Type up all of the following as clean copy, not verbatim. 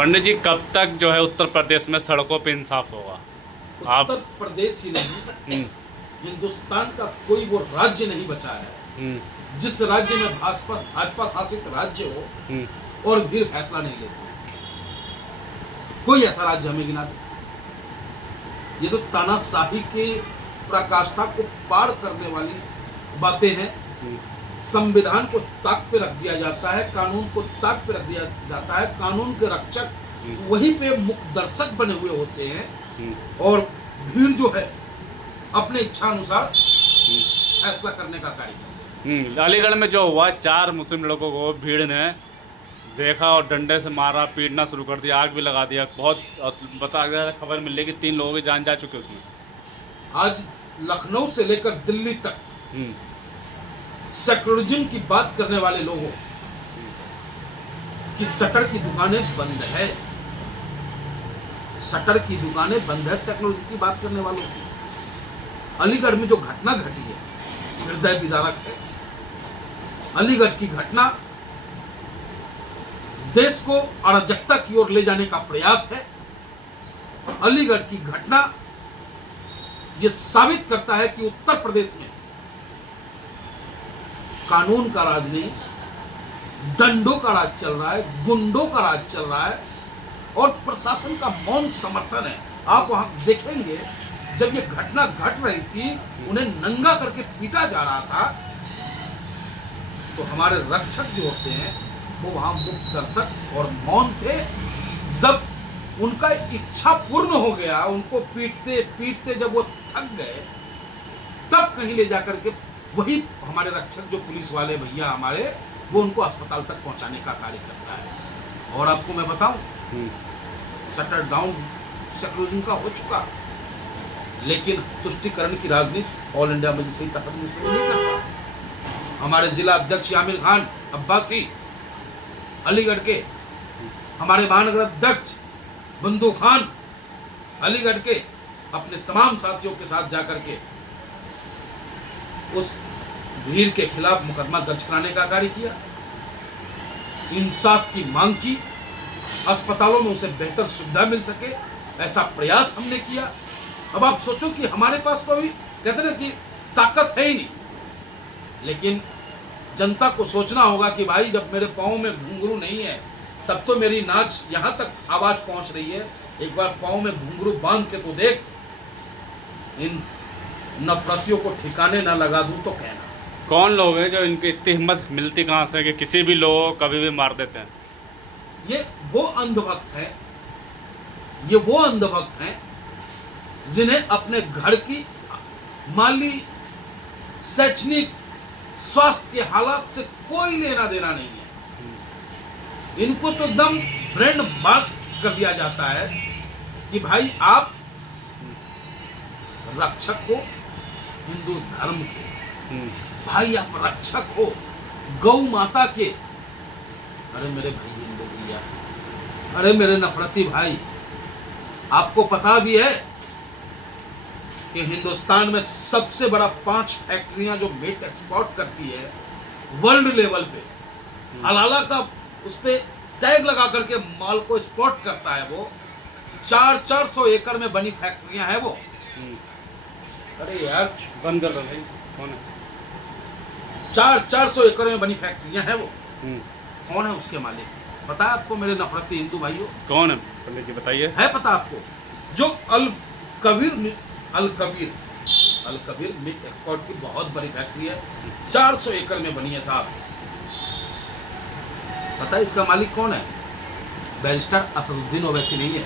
पंडित जी, कब तक जो है उत्तर प्रदेश में सड़कों पे इंसाफ होगा? आप उत्तर प्रदेश ही नहीं, हिंदुस्तान का कोई वो राज्य नहीं बचा है जिस राज्य में भाजपा शासित राज्य हो और फिर फैसला नहीं लेते। कोई ऐसा राज्य हमें गिना दे। ये तो तानाशाही के पराकाष्ठा को पार करने वाली बातें हैं। संविधान को ताक पे रख दिया जाता है, कानून को ताक पे रख दिया जाता है। कानून के रक्षक वहीं पे मुख्य दर्शक बने हुए होते हैं और भीड़ जो है अपने इच्छा अनुसार फैसला करने का कार्य करती है। अलीगढ़ में जो हुआ, 4 मुस्लिम लड़कों को भीड़ ने देखा और डंडे से मारा, पीटना शुरू कर दिया, आग भी लगा दिया। बहुत बता गया, खबर मिली कि 3 लोगों की जान जा चुकी है उसमें। आज लखनऊ से लेकर दिल्ली तक सेक्युलरिज्म की बात करने वाले लोगों की शटर की दुकानें बंद है, शटर की दुकानें बंद है सेक्युलरिज्म की बात करने वालों की। अलीगढ़ में जो घटना घटी है हृदय विदारक है। अलीगढ़ की घटना देश को अराजकता की ओर ले जाने का प्रयास है। अलीगढ़ की घटना यह साबित करता है कि उत्तर प्रदेश में कानून का राज नहीं, डंडों का राज चल रहा है, गुंडों का राज चल रहा है और प्रशासन का मौन समर्थन है। आप वहां देखेंगे जब ये घटना घट रही थी, उन्हें नंगा करके पीटा जा रहा था, तो हमारे रक्षक जो होते हैं वो वहां मुक्त दर्शक और मौन थे। जब उनका इच्छा पूर्ण हो गया, उनको पीटते पीटते जब वो थक गए, तब कहीं ले जाकर के वही हमारे रक्षक जो पुलिस वाले भैया हमारे, वो उनको अस्पताल तक पहुंचाने का कार्य करता है। और आपको मैं बताऊं, शटर डाउन सेक्युलरिज्म का हो चुका, लेकिन तुष्टिकरण की राजनीति ऑल इंडिया मजलिस-ए इत्तेहाद मुस्लिमीन नहीं करता। हमारे जिला अध्यक्ष यामिन खान अब्बासी अलीगढ़ के, हमारे महानगर अध्यक्ष बंदू खान अलीगढ़ के, अपने तमाम साथियों के साथ जाकर के उस भीड़ के खिलाफ मुकदमा दर्ज कराने का कार्य किया, इंसाफ की मांग की, अस्पतालों में उसे बेहतर सुविधा मिल सके ऐसा प्रयास हमने किया। अब आप सोचो कि हमारे पास तो अभी कहते ना कि ताकत है ही नहीं, लेकिन जनता को सोचना होगा कि भाई जब मेरे पाँव में घुंघरू नहीं है तब तो मेरी नाच यहाँ तक आवाज पहुँच रही है, एक बार पाँव में घुंघरू बांध के तो देख, इन नफरतियों को ठिकाने ना लगा दूं तो कहना। कौन लोग हैं जो इनकी इतनी हिम्मत मिलती कहाँ से कि किसी भी लोगों को कभी भी मार देते हैं? ये वो अंधभक्त हैं, ये वो अंधभक्त हैं जिन्हें अपने घर की माली, शैक्षणिक, स्वास्थ्य के हालात से कोई लेना देना नहीं है। इनको तो दम ब्रेन बास कर दिया जाता है कि भाई आप रक्षक हो हिंदू धर्म के, भाई आप रक्षक हो गौ माता के। अरे मेरे भाई हिंदू भैया, अरे मेरे नफरती भाई, आपको पता भी है कि हिंदुस्तान में सबसे बड़ा 5 फैक्ट्रियां जो मीट एक्सपोर्ट करती है वर्ल्ड लेवल पे, हलाला का उस पे टैग लगा करके माल को एक्सपोर्ट करता है, वो 400 एकड़ में बनी फैक्ट्रियां हैं वो। अरे यार बंद कर रहे कौन है? 400 एकड़ में बनी फैक्ट्रियां हैं वो। कौन है उसके मालिक? पता है आपको मेरे नफरती हिंदू भाइयों? कौन है पंडित जी, बताइए। है पता आपको? जो अल कबीर मीट एक्सपोर्ट की बहुत बड़ी फैक्ट्री है, 400 एकड़ में बनी है साहब। पता है इसका मालिक कौन है? बैरिस्टर असदुद्दीन ओवैसी नहीं है,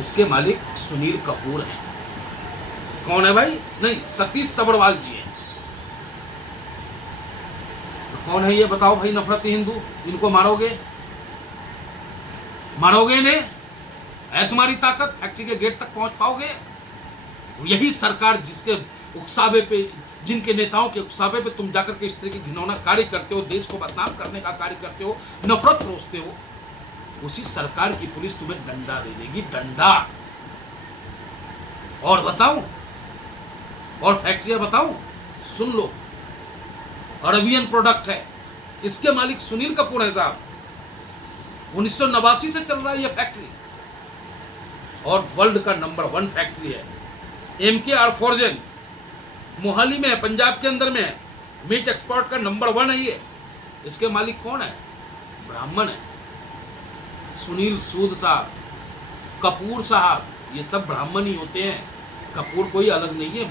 इसके मालिक सुनील कपूर है। कौन है भाई? नहीं, सतीश सबरवाल जी है। तो कौन है ये बताओ भाई नफरती हिंदू? इनको मारोगे? मारोगे इन्हें? है तुम्हारी ताकत? फैक्ट्री के गेट तक पहुंच पाओगे? यही सरकार जिसके उकसावे पे, जिनके नेताओं के उकसावे पे तुम जाकर के इस तरह के घिनौना कार्य करते हो, देश को बदनाम करने का कार्य करते हो, नफरत रोसते हो, उसी सरकार की पुलिस तुम्हें डंडा दे देगी, डंडा। और बताऊं, और फैक्ट्रियां बताऊं, सुन लो, अरबियन प्रोडक्ट है, इसके मालिक सुनील कपूर है साहब। 1989 से चल रहा है ये फैक्ट्री, और वर्ल्ड का नंबर 1 फैक्ट्री है। MKR फॉर्जन मोहाली में है, पंजाब के अंदर में है, मीट एक्सपोर्ट का नंबर 1 है ये। इसके मालिक कौन है? ब्राह्मण है, सुनील सूद साहब, कपूर साहब, ये सब ब्राह्मण ही होते हैं। कपूर कोई अलग नहीं है,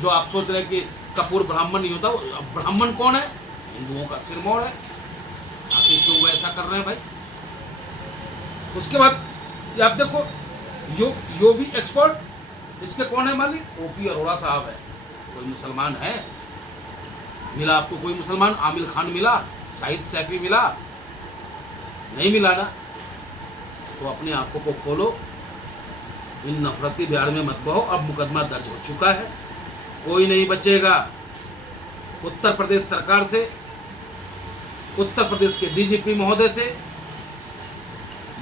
जो आप सोच रहे हैं कि कपूर ब्राह्मण नहीं होता। ब्राह्मण कौन है? हिंदुओं का सिरमौर है। आखिर क्यों वो ऐसा कर रहे हैं भाई? उसके बाद ये आप देखो, यो भी एक्सपोर्ट, इसके कौन है मालिक? OP अरोड़ा साहब है। कोई मुसलमान है? मिला आपको कोई मुसलमान? आमिर खान मिला? शाहिद सैफी मिला? नहीं मिला ना। तो अपने आंखों को खोलो, इन नफरती बिहार में मत बहो। अब मुकदमा दर्ज हो चुका है, कोई नहीं बचेगा। उत्तर प्रदेश सरकार से, उत्तर प्रदेश के DGP महोदय से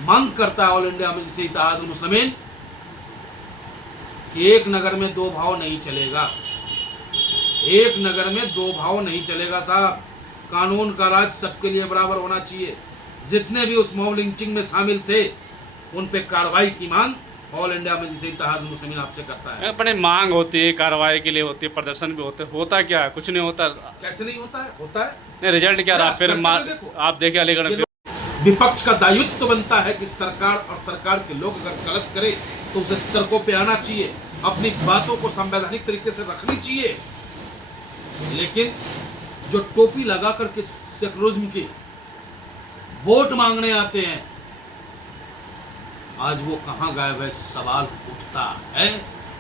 मांग करता है ऑल इंडिया मजलिस इत्तेहादुल मुस्लिमीन कि एक नगर में दो भाव नहीं चलेगा। एक नगर में दो भाव नहीं चलेगा साहब। कानून का राज सबके लिए बराबर होना चाहिए। जितने भी उस मॉब लिंचिंग में शामिल थे उन पे कार्रवाई की मांग ऑल इंडिया मजलिस इत्तेहादुल मुस्लिमीन आपसे करता है। अपने मांग होती है, कार्रवाई के लिए होती है, प्रदर्शन भी होते, होता क्या है? कुछ नहीं होता। कैसे नहीं होता है? होता है। नहीं, रिजल्ट क्या रहा? फिर आप देखिए अलीगढ़ में विपक्ष का दायित्व तो बनता है कि सरकार और सरकार के लोग अगर गलत करे तो उसे सड़कों पे आना चाहिए, अपनी बातों को संवैधानिक तरीके से रखनी चाहिए। लेकिन जो टोपी लगा करके सेकुलरिज्म की वोट मांगने आते हैं, आज वो कहाँ गायब है? सवाल उठता है।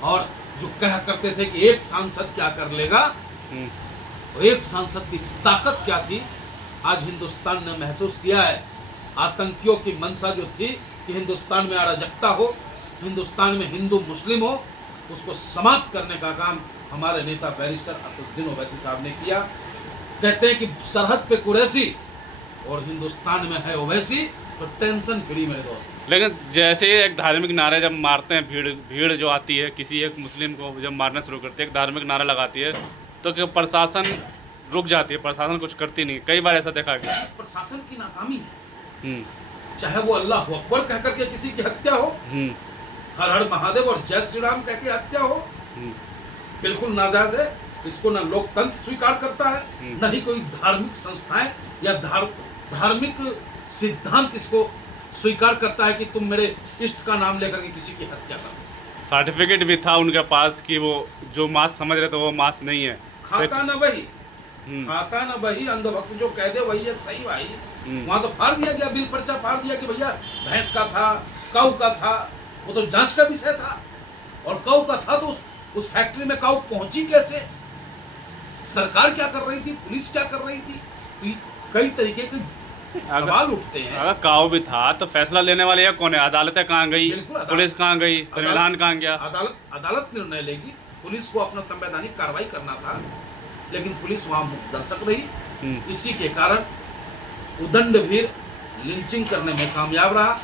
और जो कहा करते थे कि एक सांसद क्या कर लेगा, तो एक सांसद की ताकत क्या थी, आज हिंदुस्तान ने महसूस किया है। आतंकियों की मंशा जो थी कि हिंदुस्तान में अराजकता हो, हिंदुस्तान में हिंदू मुस्लिम हो, उसको समाप्त करने का काम हमारे नेता बैरिस्टर असदुद्दीन ओवैसी साहब ने किया। कहते हैं कि सरहद पे कुरैशी और हिंदुस्तान में है ओवैसी, तो टेंशन फ्री मेरे दोस्त। लेकिन जैसे एक धार्मिक नारे जब मारते हैं, भीड़ जो आती है, किसी एक मुस्लिम को जब मारना शुरू करते हैं, एक धार्मिक नारा लगाती है, तो क्या प्रशासन रुक जाती है? प्रशासन कुछ करती नहीं। कई बार ऐसा देखा गया। प्रशासन की नाकामी है। चाहे वो अल्लाह अकबर कह करके किसी की हत्या हो, हर हर महादेव और जय श्री राम कह के हत्या हो, बिल्कुल नाजायज है। इसको ना लोकतंत्र स्वीकार करता है, न ही कोई धार्मिक संस्थाएं या धार्मिक सिद्धांत इसको स्वीकार करता है कि तुम मेरे इष्ट का नाम लेकर के किसी की हत्या करो। सर्टिफिकेट भी था उनके पास कि वो जो मांस समझ रहे थे वो मांस नहीं है। खाता न वही, खाता न वही, अंधभक्त जो कह दे वही है सही भाई। वहां तो फाड़ दिया गया, बिल पर्चा फाड़ दिया कि भैया भैंस का था, काऊ का था, वो तो जांच का विषय था। और काऊ का था तो उस फैक्ट्री में काऊ पहुंची कैसे, सरकार क्या कर रही थी, पुलिस क्या कर रही थी, तो कई तरीके के सवाल उठते हैं। अगर काऊ भी था तो फैसला लेने वाले कौन है? अदालतें कहाँ गई? पुलिस कहाँ गई? संविधान कहाँ गया? अदालत निर्णय लेगी। पुलिस को अपना संवैधानिक कार्रवाई करना था, लेकिन पुलिस वहां दर्शक रही। इसी के कारण उदंड भीड़ लिंचिंग करने में कामयाब रहा,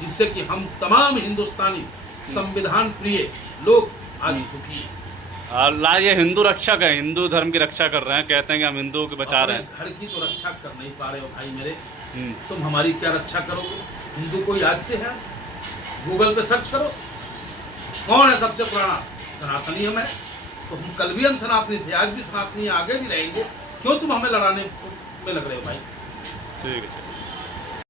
जिससे कि हम तमाम हिंदुस्तानी संविधान प्रिय लोग आज दुखी हैं। ये हिंदू रक्षक है, हिंदू धर्म की रक्षा कर रहे हैं, कहते हैं कि हम हिंदुओं की बचा रहे हैं। घर की तो रक्षा कर नहीं पा रहे हो भाई मेरे, तुम हमारी क्या रक्षा करोगे? हिंदू कोई आज से है? गूगल पे सर्च करो, कौन है सबसे पुराना? सनातनी हम है। तो हम कल भी हम सनातनी थे, आज भी सनातनी, आगे भी रहेंगे। क्यों तुम हमें लड़ाने में लग रहे हो भाई? ठीक है।